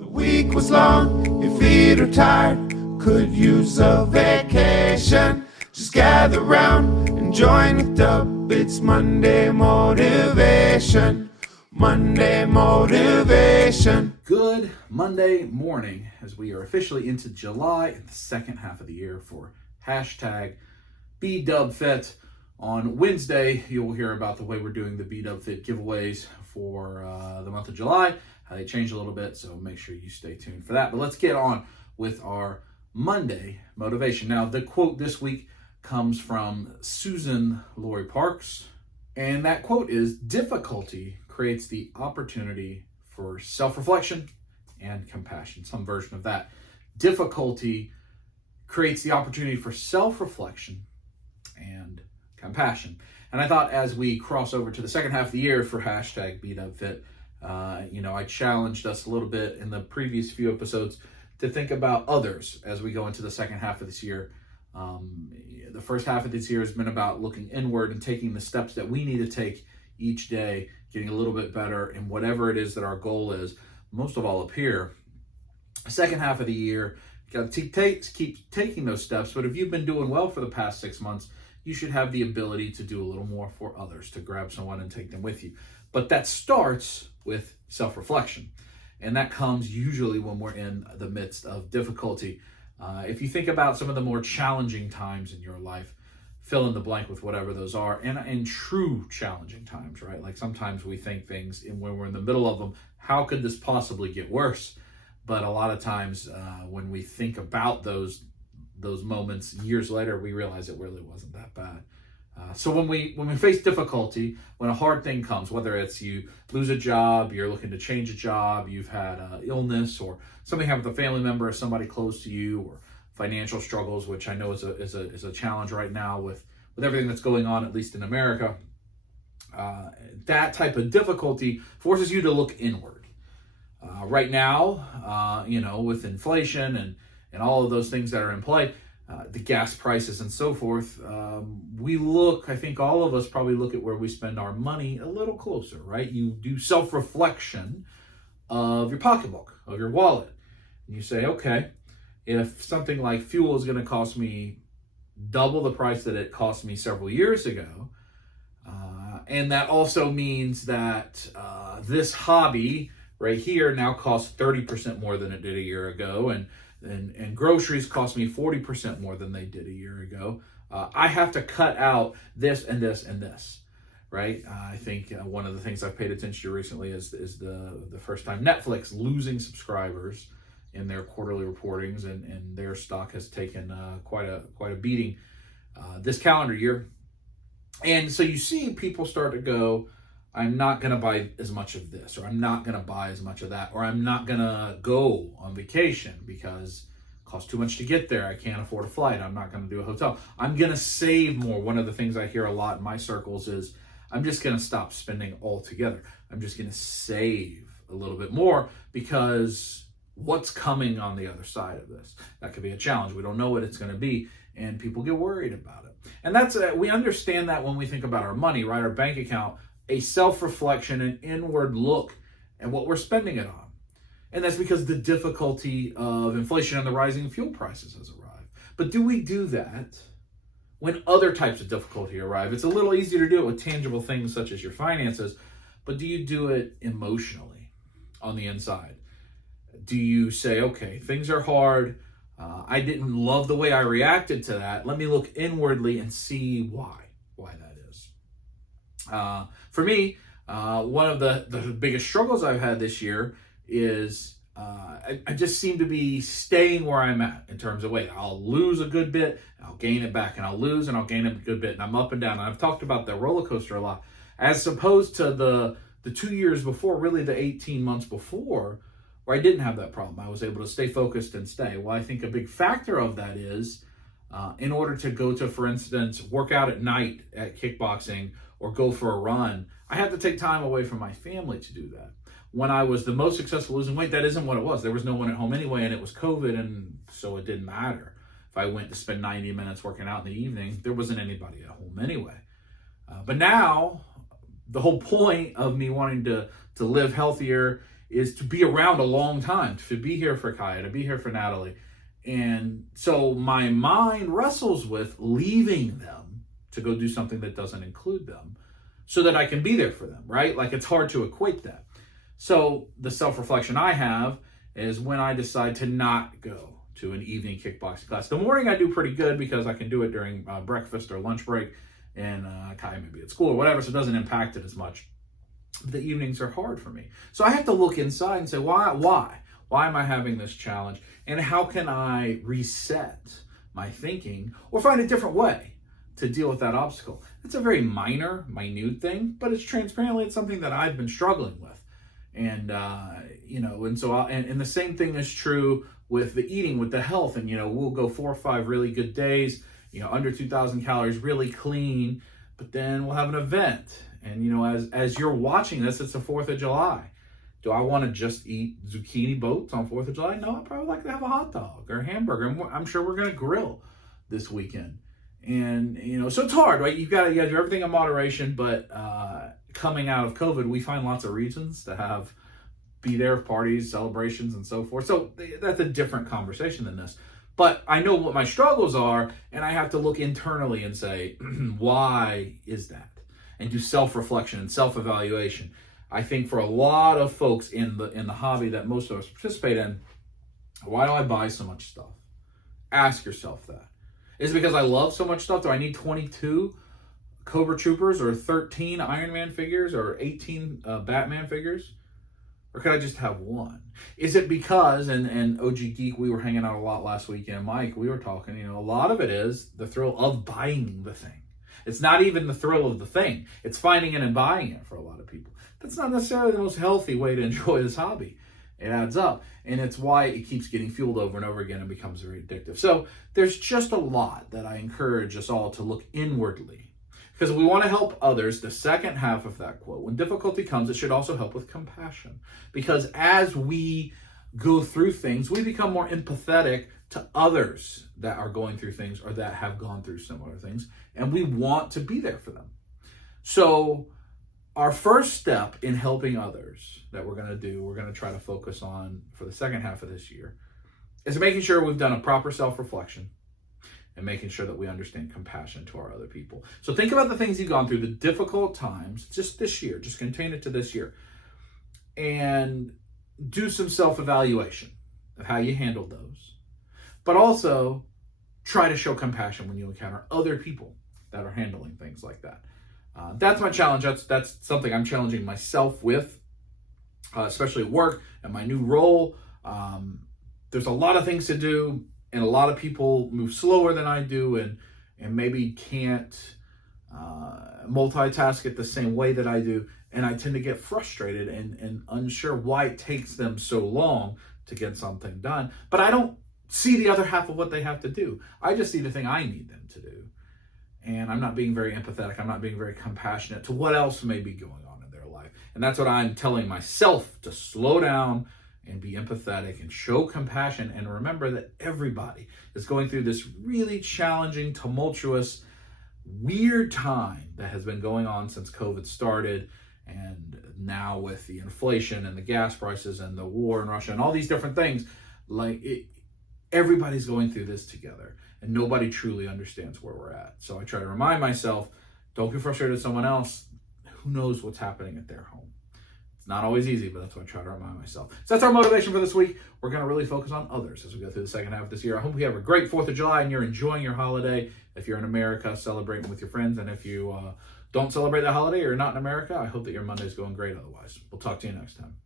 The week was long, your feet are tired, could use a vacation. Just gather round and join with Dub, it's Monday Motivation. Monday Motivation. Good Monday morning as we are officially into July and the second half of the year for hashtag bigdubfit. On Wednesday, you'll hear about the way we're doing the bigdubfit giveaways for the month of July, how they changed a little bit, so make sure you stay tuned for that. But let's get on with our Monday motivation. Now, the quote this week comes from Susan Lori Parks, and that quote is, "Difficulty creates the opportunity for self-reflection and compassion." Some version of that. Difficulty creates the opportunity for self-reflection and compassion. And I thought as we cross over to the second half of the year for hashtag bigdubfit, I challenged us a little bit in the previous few episodes to think about others as we go into the second half of this year. The first half of this year has been about looking inward and taking the steps that we need to take each day, getting a little bit better in whatever it is that our goal is, most of all up here. Second half of the year, you got to keep taking those steps, but if you've been doing well for the past 6 months, you should have the ability to do a little more for others, to grab someone and take them with you. But that starts with self-reflection, and that comes usually when we're in the midst of difficulty. If you think about some of the more challenging times in your life, fill in the blank with whatever those are, and true challenging times, right? Like sometimes we think things, and when we're in the middle of them, how could this possibly get worse? But a lot of times when we think about those moments years later, we realize it really wasn't that bad. So when we face difficulty, when a hard thing comes, whether it's you lose a job, you're looking to change a job, you've had illness, or something happened with a family member or somebody close to you, or financial struggles, which I know is a challenge right now with everything that's going on, at least in America. That type of difficulty forces you to look inward. Right now, with inflation and all of those things that are in play, the gas prices and so forth, I think all of us probably look at where we spend our money a little closer, right? You do self-reflection of your pocketbook, of your wallet. And you say, okay, if something like fuel is going to cost me double the price that it cost me several years ago, and that also means that this hobby right here now costs 30% more than it did a year ago, and groceries cost me 40% more than they did a year ago. I have to cut out this and this and this, right? I think one of the things I've paid attention to recently is the first time Netflix losing subscribers in their quarterly reportings, and their stock has taken quite a beating this calendar year. And so you see people start to go, I'm not going to buy as much of this, or I'm not going to buy as much of that, or I'm not going to go on vacation because it costs too much to get there. I can't afford a flight. I'm not going to do a hotel. I'm going to save more. One of the things I hear a lot in my circles is, I'm just going to stop spending altogether. I'm just going to save a little bit more because what's coming on the other side of this? That could be a challenge. We don't know what it's going to be, and people get worried about it. And that's we understand that when we think about our money, right? Our bank account, a self-reflection, an inward look at what we're spending it on. And that's because the difficulty of inflation and the rising fuel prices has arrived. But do we do that when other types of difficulty arrive? It's a little easier to do it with tangible things such as your finances, but do you do it emotionally on the inside? Do you say, okay, things are hard. I didn't love the way I reacted to that. Let me look inwardly and see why that is. For me, one of the biggest struggles I've had this year is I just seem to be staying where I'm at in terms of weight. I'll lose a good bit, and I'll gain it back, and I'll lose and I'll gain a good bit, and I'm up and down. And I've talked about the roller coaster a lot, as opposed to the 2 years before, really the 18 months before, where I didn't have that problem. I was able to stay focused and stay. Well, I think a big factor of that is in order to go to, for instance, work out at night at kickboxing or go for a run, I had to take time away from my family to do that. When I was the most successful losing weight, that isn't what it was. There was no one at home anyway, and it was COVID, and so it didn't matter. If I went to spend 90 minutes working out in the evening, there wasn't anybody at home anyway. But now, the whole point of me wanting to live healthier is to be around a long time, to be here for Kaya, to be here for Natalie. And so my mind wrestles with leaving them to go do something that doesn't include them so that I can be there for them, right? Like, it's hard to equate that. So the self-reflection I have is when I decide to not go to an evening kickboxing class. The morning I do pretty good because I can do it during breakfast or lunch break, and Kaya may be at school or whatever, so it doesn't impact it as much. But the evenings are hard for me. So I have to look inside and say, why? Why am I having this challenge? And how can I reset my thinking or find a different way to deal with that obstacle? It's a very minute thing, but it's transparently, it's something that I've been struggling with. And, and the same thing is true with the eating, with the health. And, we'll go 4 or 5 really good days, under 2,000 calories, really clean, but then we'll have an event. And, as you're watching this, it's the 4th of July. Do I want to just eat zucchini boats on 4th of July? No, I'd probably like to have a hot dog or a hamburger. And I'm sure we're going to grill this weekend. And, so it's hard, right? You got to do everything in moderation. But coming out of COVID, we find lots of reasons to be there, parties, celebrations, and so forth. So that's a different conversation than this. But I know what my struggles are, and I have to look internally and say, why is that? And do self-reflection and self-evaluation. I think for a lot of folks in the hobby that most of us participate in, why do I buy so much stuff? Ask yourself that. Is it because I love so much stuff? Do I need 22 Cobra Troopers or 13 Iron Man figures or 18 Batman figures? Or could I just have one? Is it because, and OG Geek, we were hanging out a lot last weekend, Mike, we were talking, a lot of it is the thrill of buying the thing. It's not even the thrill of the thing. It's finding it and buying it for a lot of people. That's not necessarily the most healthy way to enjoy this hobby. It adds up. And it's why it keeps getting fueled over and over again and becomes very addictive. So there's just a lot that I encourage us all to look inwardly. Because we want to help others, the second half of that quote, when difficulty comes, it should also help with compassion. Because as we go through things, we become more empathetic to others that are going through things or that have gone through similar things. And we want to be there for them. So our first step in helping others that we're going to try to focus on for the second half of this year, is making sure we've done a proper self-reflection and making sure that we understand compassion to our other people. So think about the things you've gone through, the difficult times, just this year, just contain it to this year, and do some self-evaluation of how you handled those. But also try to show compassion when you encounter other people that are handling things like that. That's my challenge. That's something I'm challenging myself with, especially at work and my new role. There's a lot of things to do, and a lot of people move slower than I do and maybe can't multitask it the same way that I do. And I tend to get frustrated and unsure why it takes them so long to get something done. But I don't see the other half of what they have to do. I just see the thing I need them to do. And I'm not being very empathetic. I'm not being very compassionate to what else may be going on in their life. And that's what I'm telling myself, to slow down and be empathetic and show compassion, and remember that everybody is going through this really challenging, tumultuous, weird time that has been going on since COVID started. And now with the inflation and the gas prices and the war in Russia and all these different things, everybody's going through this together, and nobody truly understands where we're at. So I try to remind myself, don't be frustrated with someone else. Who knows what's happening at their home? It's not always easy, but that's what I try to remind myself. So that's our motivation for this week. We're going to really focus on others as we go through the second half of this year. I hope you have a great 4th of July and you're enjoying your holiday. If you're in America, celebrating with your friends. And if you don't celebrate that holiday or you're not in America, I hope that your Monday's going great otherwise. We'll talk to you next time.